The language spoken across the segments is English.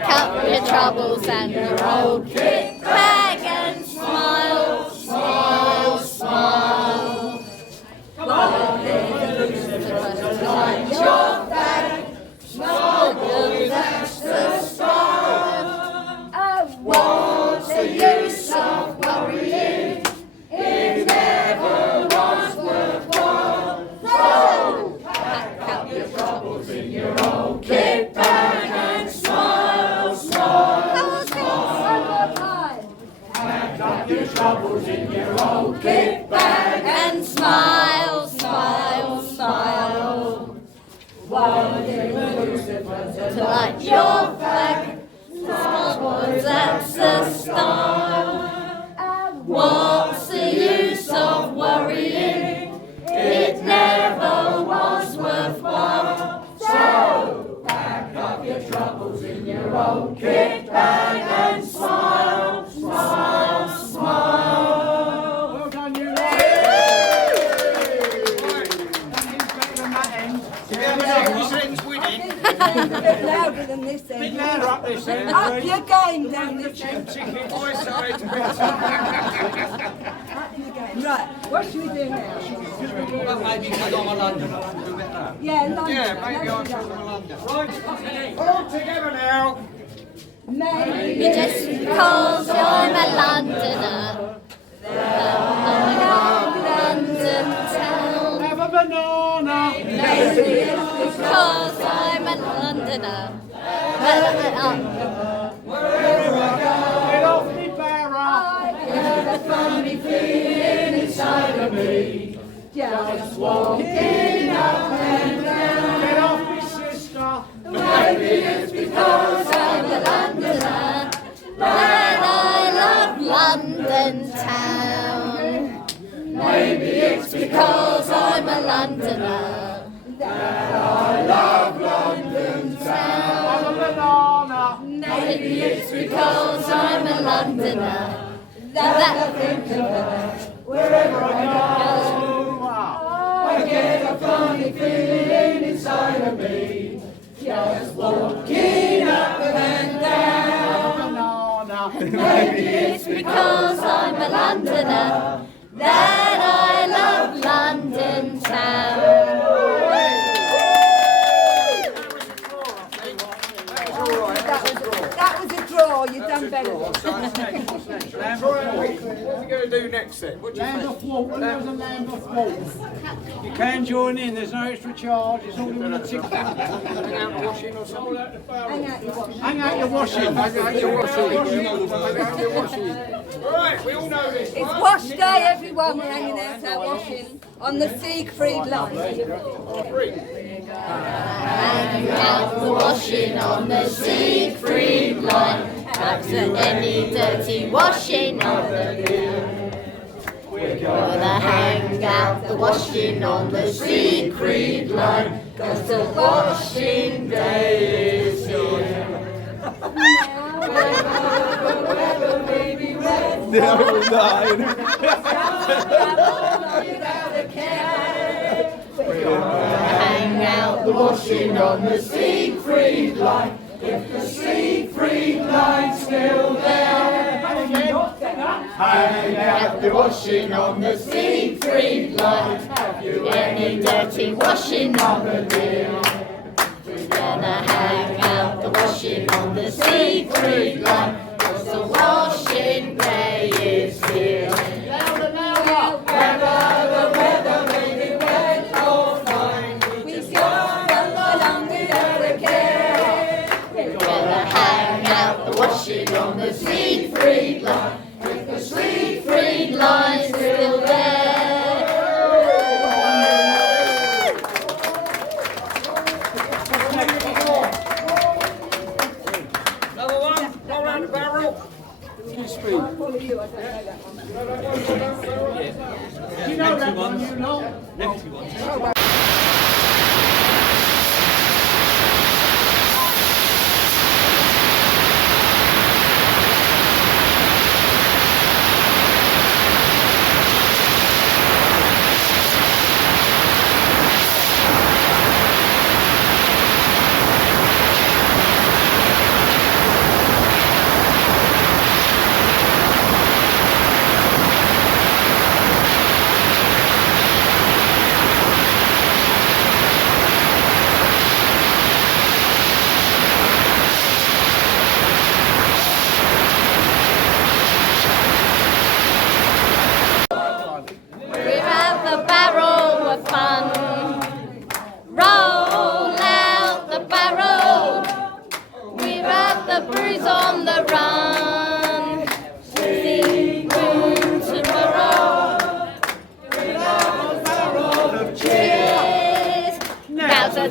Count your troubles and your old kit bag and smile, smile, smile. Like your bag, smile, that's the start. What's the use of worrying? It never was worthwhile. So pack up your troubles in your old kit bag and smile, smile, smile. Pack up your troubles in your old kit bag and smile, smile, smile. While you lose the to light your bag, smile, that's the start. What's the use of worrying? It never was worthwhile. So pack up your troubles in your old kit bag and smile, smile, smile. Well done, you lot. Nothing's better than that end. A bit louder than this Bit end. louder up this end. Up your game down this end. Ticket. Up your game. Right, what should we do now? Maybe because I'm a Londoner, I'll do it now. Yeah, London. Yeah, maybe Let's I'm do from that. London. Right, all together now. Maybe Just because I'm a Londoner, London town. Have a banana. Because I'm a Londoner. Get off me barra. there's a funny feeling inside of me. Just walking up and down. Get off me sister. Maybe it's because I'm a Londoner That I love London town. Maybe it's Because I'm a Londoner. that I love London town. Have a banana. Maybe it's Because I'm a Londoner. that I think about wherever I go. I get a funny feeling inside of me. Just walking up and down. Banana. Maybe it's Because I'm a Londoner. That I love London town. That was a draw. You've done better. What are we going to do next then? What do you think? Lambeth Walk. Well, there's a Lambeth Walk. You can join in. There's no extra charge. It's all in the ticket. Hang out washing or something? Hang out your watch. Hang out your washing. Hang out your washing. Right, we all know this. It's wash day, everyone. We're hanging out our washing on the Siegfried line. Hang out the washing on the Siegfried line. After any dirty washing on the bill. We're gonna hang out the washing on the Siegfried line. 'Cause the washing day is here. Hang out the washing on the Siegfried line. If the Siegfried line's still there. Hang out the washing on the Siegfried line. Have you any dirty washing on the bill? We're gonna hang out the washing on the Siegfried line. 'Cause the washing day is here. Whether the weather may be wet or fine, we just go along without a care. We're gonna hang out the washing on the Siegfried line. If the Siegfried line's still there. Another one? Go round the barrel. Follow you, I don't know that one. Do you know that one, you know?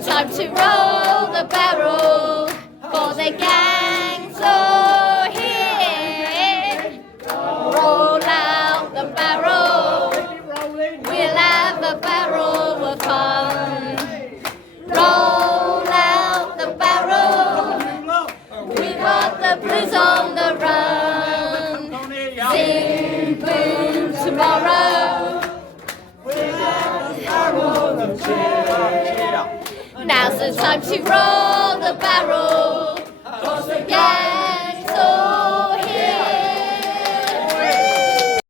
time to roll the barrel, for the gang's all here. Roll out the barrel, we'll have a barrel of fun. Roll out the barrel, we got the blues on the run. Sing boom tomorrow, now's the time to roll the barrel.